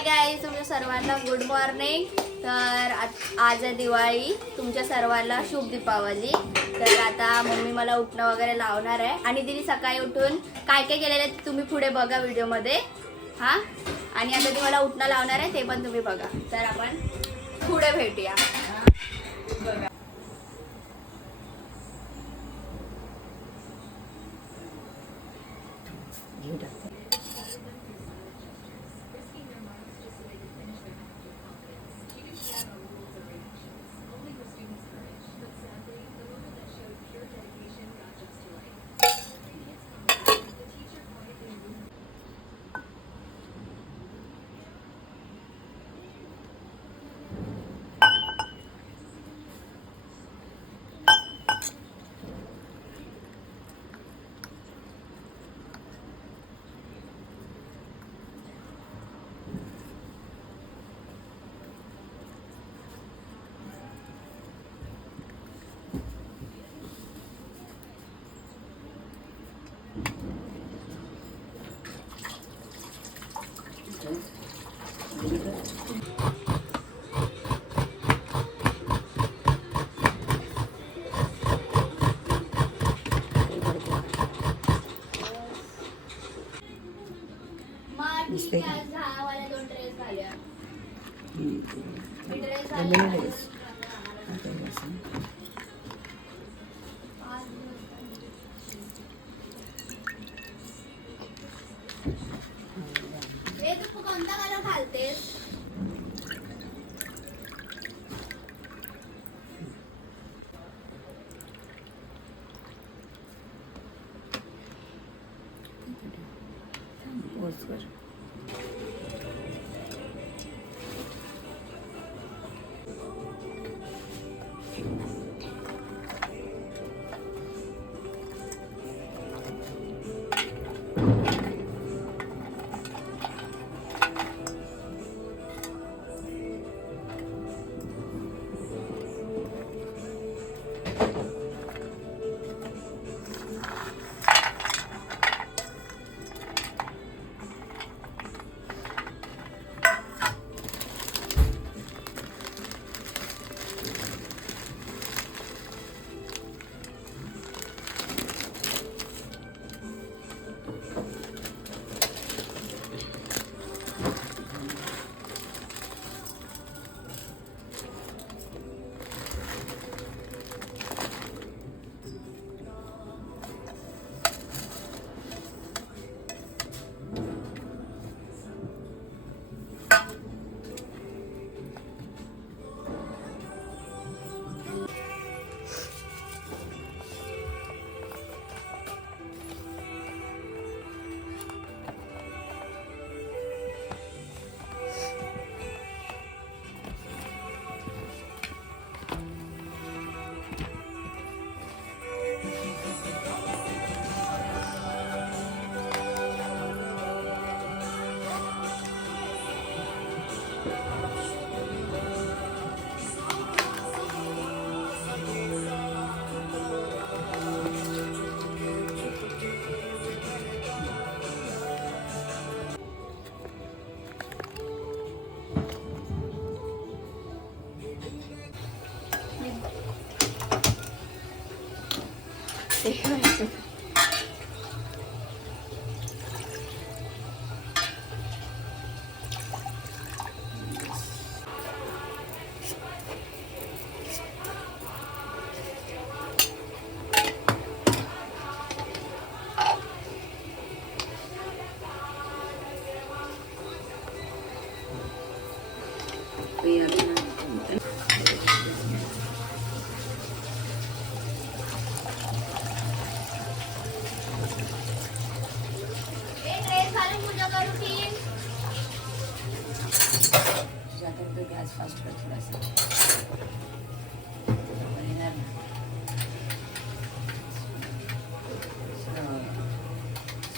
Hi guys, तुमच्या सर्वांना good morning. तर आज आहे दिवाळी. तुमच्या सर्वांना शुभ दीपावली. तर आता मम्मी मला उठणं वगैरे लावणार आहे आणि तिने सकाळी उठून काय काय केलेलं आहे तुम्ही पुढे बघा व्हिडिओमध्ये. हां, आणि आता ती मला उठणं लावणार आहे ते पण तुम्ही बघा. तर आपण पुढे भेटूया. तू कोणता कलर घालतेस?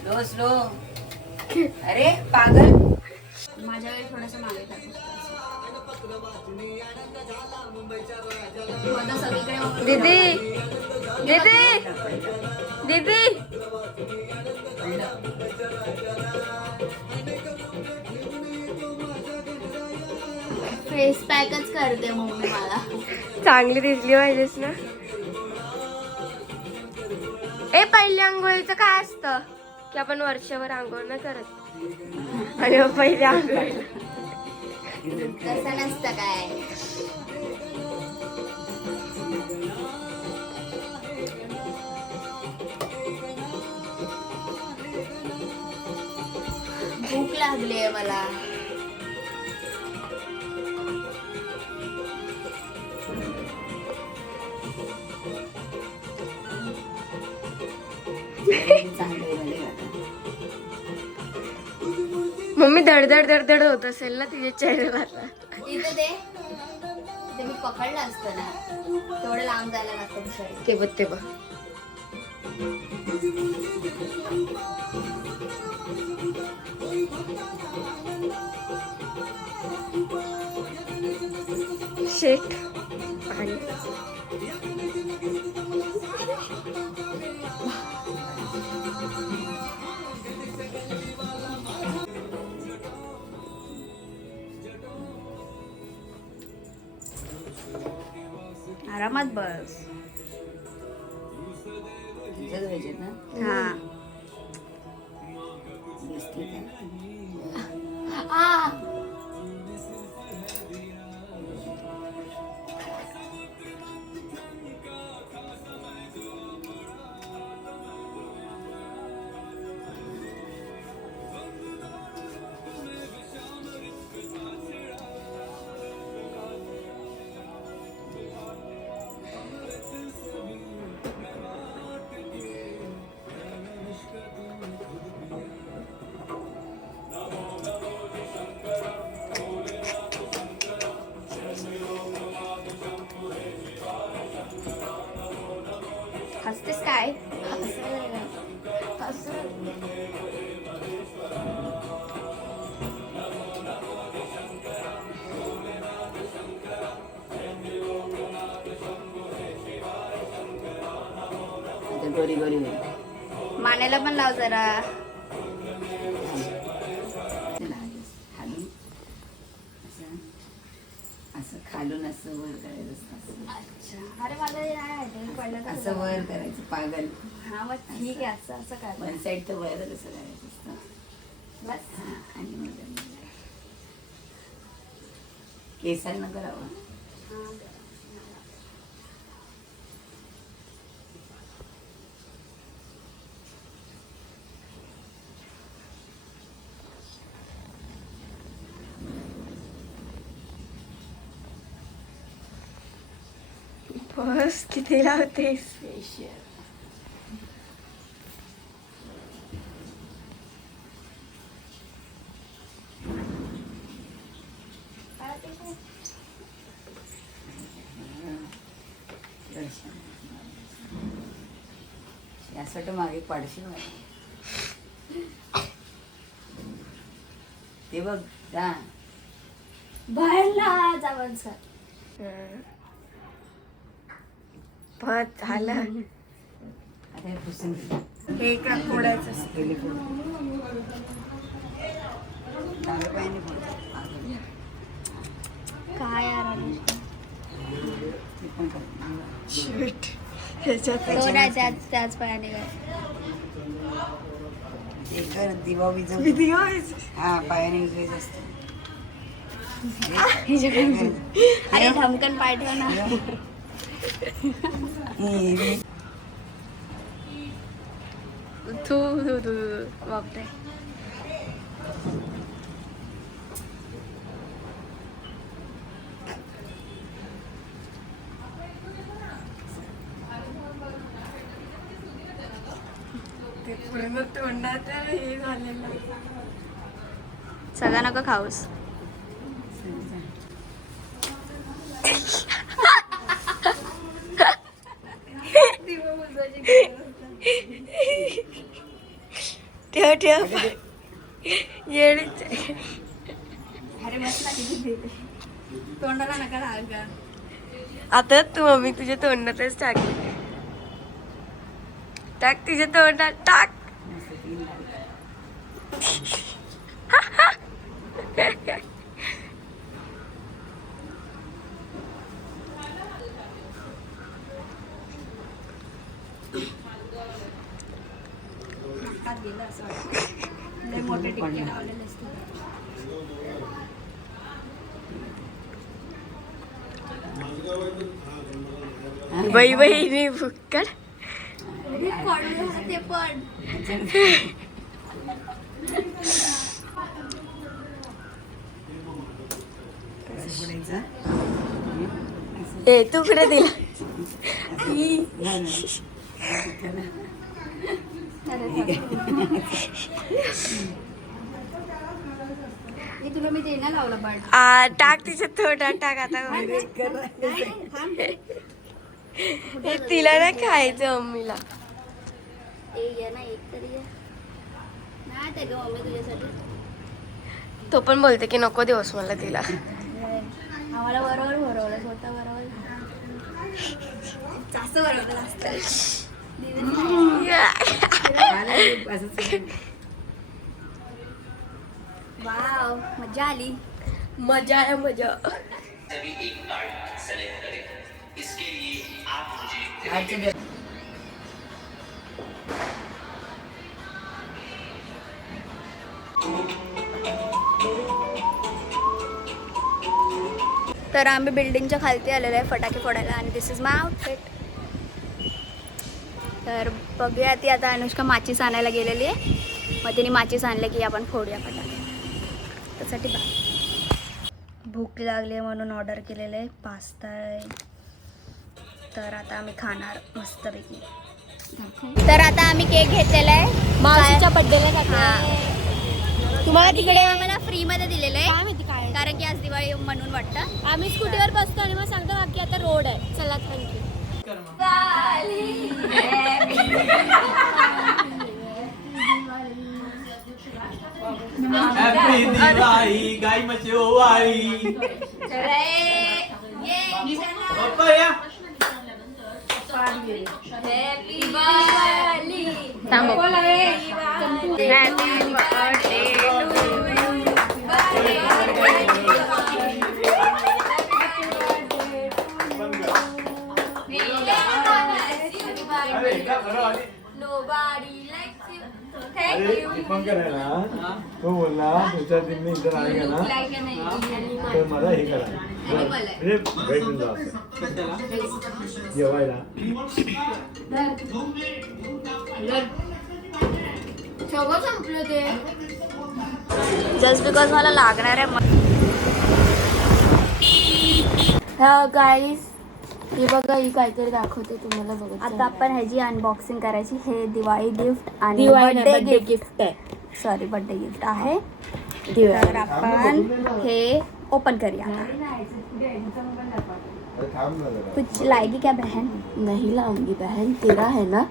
Slow slow. अरे पागल, माझ्या वेळी थोडस मागे टाकू. दीदी दीदी दीदी फेस पॅकच करते मम्मी मला. चांगली दिसली पाहिजेस ना. ए पहिल्या आंघोळीचं काय असतं की आपण वर्षभर आंघोळ नाही करत आणि मग पहिल्या आंघोळ. तसं नसतं काय. भूक लागली आहे मला. चांगले झाले आता. मम्मी धडधड धडधड होत असेल ना तिच्या चेहऱ्याला. इथं ते मी पकडलं असतं ना, तेवढं लांब जायला लागतं दुसरं. ते बघ ते बघ. शेक आणि आरामात बस. तुझ्याच व्हायचे ना हा. दिसते का? हसतेस काय? आता गोरी गोरी होईल. मानेला पण लाव जरा. चला, खालून असं असं खालून असं वर करायचं असतं. अच्छा. अरे मला हे नाही आठवण पडलं का असं वर करायचं पागल. हा मग ठीक आहे. असं असं काय वन साईड तर वर कसं करायचं असतं. बस. हा, आणि मग केसांना करावं. बस किती लावतेस. फेशियल यासाठी मागे पाडशी ते बघ जा. बाहेरला जावं सर. बस झालं. आता हे पुसून घे. हे का फोडायचं असतं. पहिले फोड. डाव्या पायाने फोड. काय यार ते पण कर. शूट ह्याच्यात तो नाही त्याच पायाने काय. ते कर दिवा विजव. व्हिडिओ हा पायाने विजवायचं असतं. अरे धमकन पाठव ना. तू तू तू बापरे. ते पूर्ण तोंडात हे झालेलं. सगळं नका खाऊस. ठेव ठेव येडीच. अरे मस्त तोंडाला नका लागा. आता तू मम्मी तुझ्या तोंडातच टाकली. टाक तुझ्या तोंडात टाक. पडलं. बाई बाई फुक्कड. ते पण कसं पडायचं? ए तू कुठे दिला? तुला मी ते ना लावलं पण टाक तिच्यात थोडा टाक आता. हे तिला नाही खायचं मम्मीला. ये ना एक तरी ये. नाही ते ग मम्मी तुझ्यासाठी. तो पण बोलते की नको दिवस मला तिला. आम्हाला बरोबर भरवलं स्वतः बरोबर जास्त बरोबर असतं. वाव मजा आली. मजा आहे मजा. तभी एक कार्ड सेलेक्ट करें। इसके लिए आप मुझे तर आम्ही बिल्डिंगच्या खालती आलेलो आहे फटाके फोडायला आणि दिस इज माय आउटफिट. तर बघूया ती आता अनुष्का माचीस आणायला गेलेली आहे. मग तिने माचीस आणले की आपण फोडूया फटाके. त्यासाठी भूक लागली आहे म्हणून ऑर्डर केलेलं आहे पास्ता आहे. तर आता आम्ही खाणार मस्तपैकी. तर आता आम्ही केक घेतलेला आहे मावशीच्या बर्थडेला तुम्हाला तिकडे आम्हाला फ्री मध्ये दिलेलं आहे. काय माहिती काय कारण की आज दिवाळी म्हणून वाटतं. आम्ही स्कूटीवर बसतो आणि मग सांगतो की आता रोड आहे चला थँक्यू. हॅपी दिवाळी गाई मचोवाळी. पप्पा या. दीपंकर आहे ना तो बोलला 2-4 दिन में इधर आएगा ना तर मला हे करा म्हणजे भेट देऊन जा असं. जेवायला जस्ट बिकॉज मला लागणार आहे. गाईज हे बघा ही काहीतरी दाखवते तुम्हाला बघा. आता आपण ह्याची अनबॉक्सिंग करायची. हे दिवाळी गिफ्ट आणि Diwali birthday birthday gift gift आहे. सॉरी बर्थडे गिफ्ट आहे. तर दिवाळी आपण हे ओपन करूया. कुछ लाएगी क्या बहन? नहीं लाऊंगी बहन तेरा है ना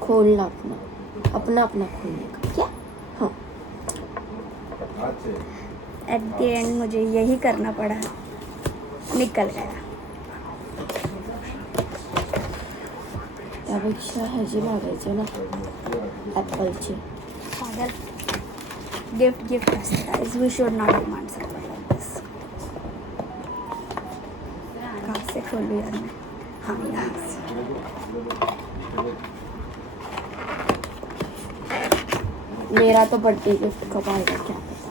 खोलना अपना अपना अपना खोलने का क्या. हाँ एट द एंड मुझे यही करना पड़ा. निकल गया. त्यापेक्षा ह्याची लागायचे ना ॲपलची. गिफ्ट असते guys. We should not demand something like this. कहाँ से खोलूँ यार मैं? हाँ यहाँ से. मेरा तो बर्थडे गिफ्ट कब आएगा क्या पता.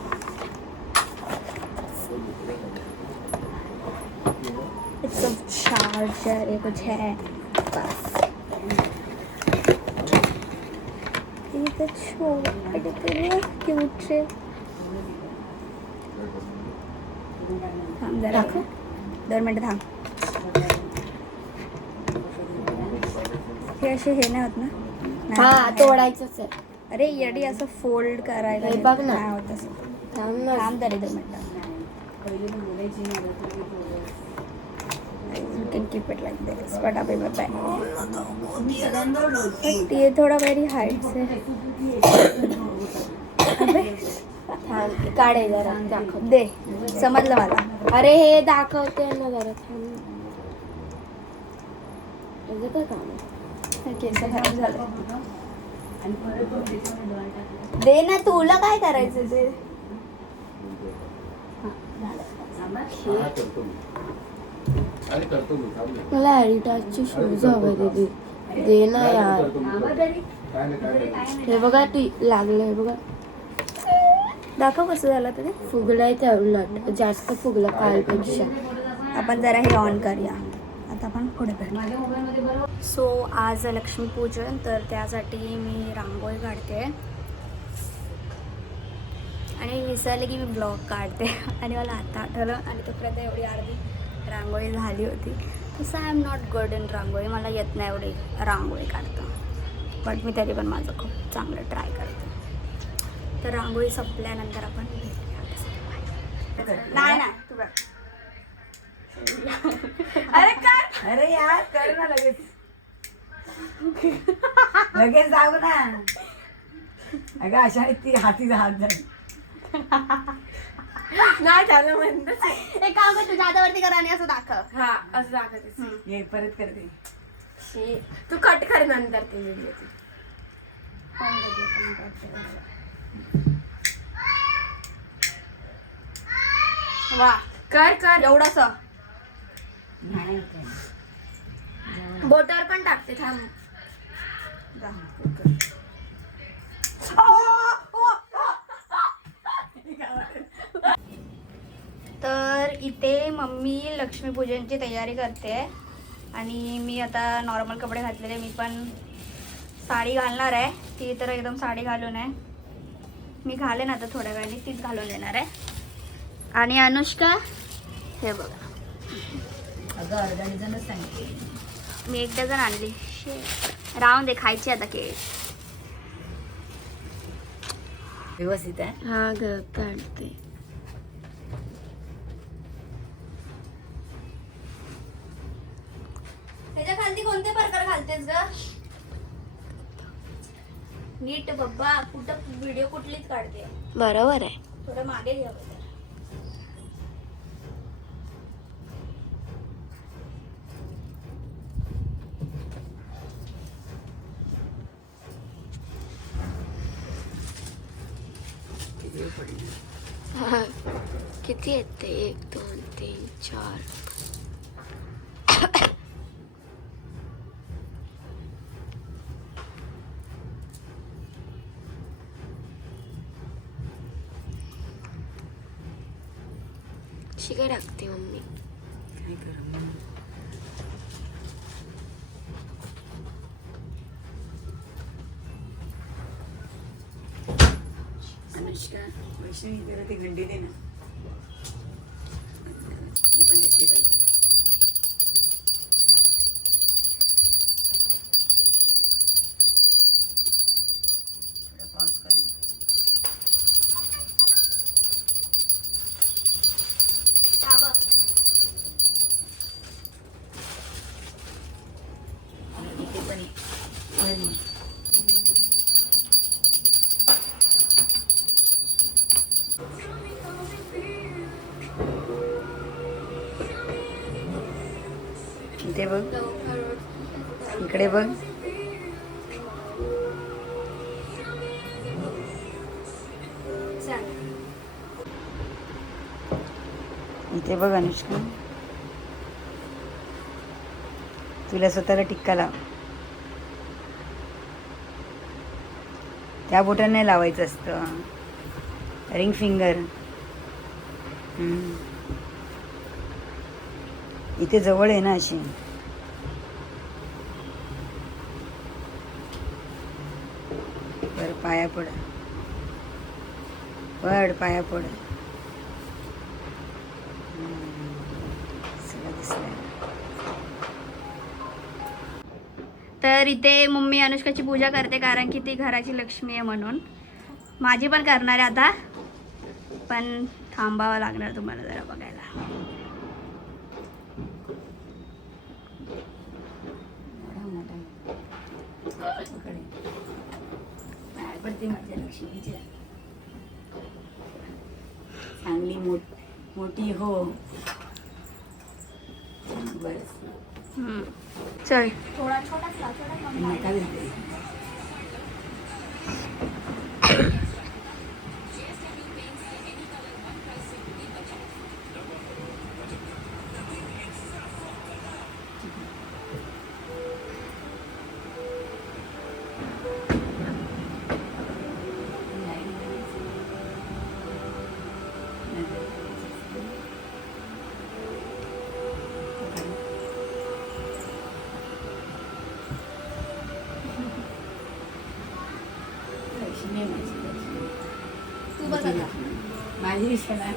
It's a charger. ये कुछ है बस. ये तो छोटे क्यूट से. थांब जरा 2 मिनिटं थांब. हे असे हे नाही होत ना? नाही. हा तोडायचंच आहे. अरे येडी असं फोल्ड करायला हे बघ ना. नाही होत असं. थांब ना. थांब तरी 2 मिनिटं. You can keep it like this, but अभी मैं बैठ. But ये थोड़ा मेरी हाइट से है. अबे थांब काढे जरा दाखव. दे. समजलं मला. अरे हे दाखवते ना जरा थांब. तुझं काय काम आहे. केस खराब झालं. दे ना. तुला काय करायचं ते. मला ॲडिडासचे शूज हवे दीदी. दे ना यार. हे बघा ती लागलं. हे बघा दाखव कसं झालं तरी. फुगलाय त्या उलट जास्त फुगला कालपेक्षा. आपण जरा हे ऑन करूया. आता आपण पुढे करूया. सो आज लक्ष्मीपूजन, तर त्यासाठी मी रांगोळी काढते आणि विसरले की मी ब्लॉग काढते आणि मला आता आठवलं आणि तोपर्यंत एवढी अर्धी रांगोळी झाली होती. तसं I am not good in rangoli, मला येत नाही एवढी रांगोळी काढतं, बट मी तरी पण माझं खूप चांगलं ट्राय करते. तर रांगोळी संपल्यानंतर आपण नाही नाही तू बघ. अरे काय अरे यार कर ना लगेच. लगेच जाऊ ना. अगं अशा ती हातीचा हात जाईल. नाही झालं म्हणत. एक काम कर, तुझ्या हातावरती कर आणि असं दाखव. हा असं दाखवतेस. ये परत करते. तू कट कर नंतर ते व्हिडिओ. वा कर कर एवढंच. नाही होत आहे. बोटावर पण टाकते थांब. तर इथे मम्मी लक्ष्मीपूजनची तयारी करते आणि मी आता नॉर्मल कपडे घातलेले. मी पण साडी घालणार आहे. ती तर एकदम साडी घालून आहे. मी घालेन आता थोड्या वेळाने, तीच घालून देणार आहे. आणि अनुष्का हे बघा, अगं अर्धा डझनच सांगितले. मी 1 डझन आणली. राहून दे, खायची आता केक. व्यवस्थित आहे. हा ग काढते. त्याच्या खालती कोणते प्रकार घालतेस ग? नीट बब्बा, कुठं व्हिडिओ कुठलीच काढते. बरोबर आहे. थोडं मागे घ्यावं. किती आहेत ते? 1 2 3 4. शिकाय टाकते मम्मी. काय करू. अनुष्का वैष्णवी जरा ती घंटी दे ना. ती पण दिसली पाहिजे. थोडा पॉज कर ना. इथे पण ये. इथे बघ, इकडे बघ. इथे बघ अनुष्का, तुला स्वतःला टिक्का लाव. त्या बोटाने नाही लावायचं असतं. Ring finger. इथे जवळ आहे ना अशी. बरं पाया पड. पड पाया पड. सगळं दिसलं. तर इथे मम्मी अनुष्काची पूजा करते, कारण की ती घराची लक्ष्मी आहे म्हणून. माझी पण करणार आहे आता, पण थांबावं लागणार तुम्हाला जरा बघायला. पडते माझ्या लक्ष्मीच्या. चांगली मोठी हो. बस चल. थोडा छोटा नका देते. दिसत नाही.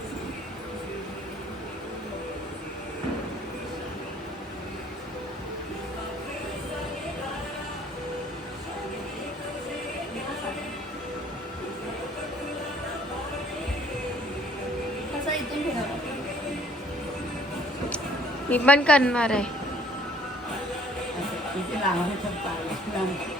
कसं इथून फिरवलं? मी पण करणार आहे. किती लावायचं पाहिजे.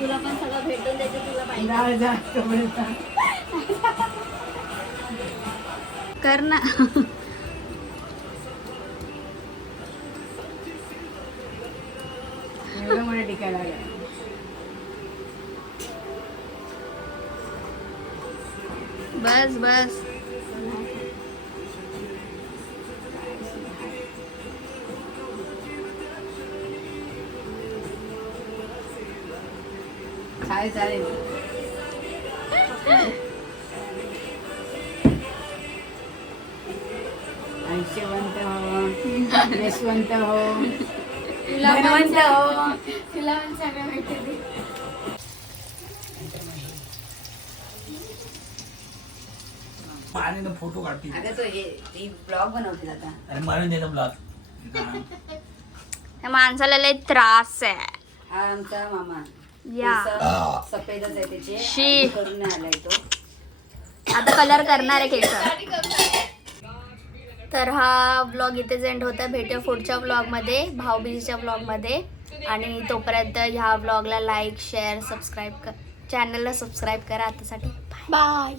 तुला पण सगळं भेटून द्यायचं तुला पाहिजे जा जा कपडे जा. कर ना. एवढं मोठं टिकायला लागलं. बस बस. चालेल. ऐश्वंत हो, यशवंत हो, धनवंत हो. तुला पण सगळं भेटून दे. पाण्यानं फोटो काढते अगं तो ती ब्लॉग बनवतील आता. अरे मारून देतो ब्लॉग. या माणसाला लय त्रास आहे. हा आमचा मामा या केस सफेदच आहे त्याचे. शी. करून नाही आलाय तो. आता कलर करणार आहे केस. तर हा ब्लॉग इथेच एंड होता. भेटूया पुढच्या ब्लॉगमध्ये, भाऊबीजेच्या ब्लॉगमध्ये. आणि तोपर्यंत ह्या ब्लॉगला लाईक शेअर सबस्क्राईब चॅनलला सबस्क्राईब करा. आतासाठी बाय.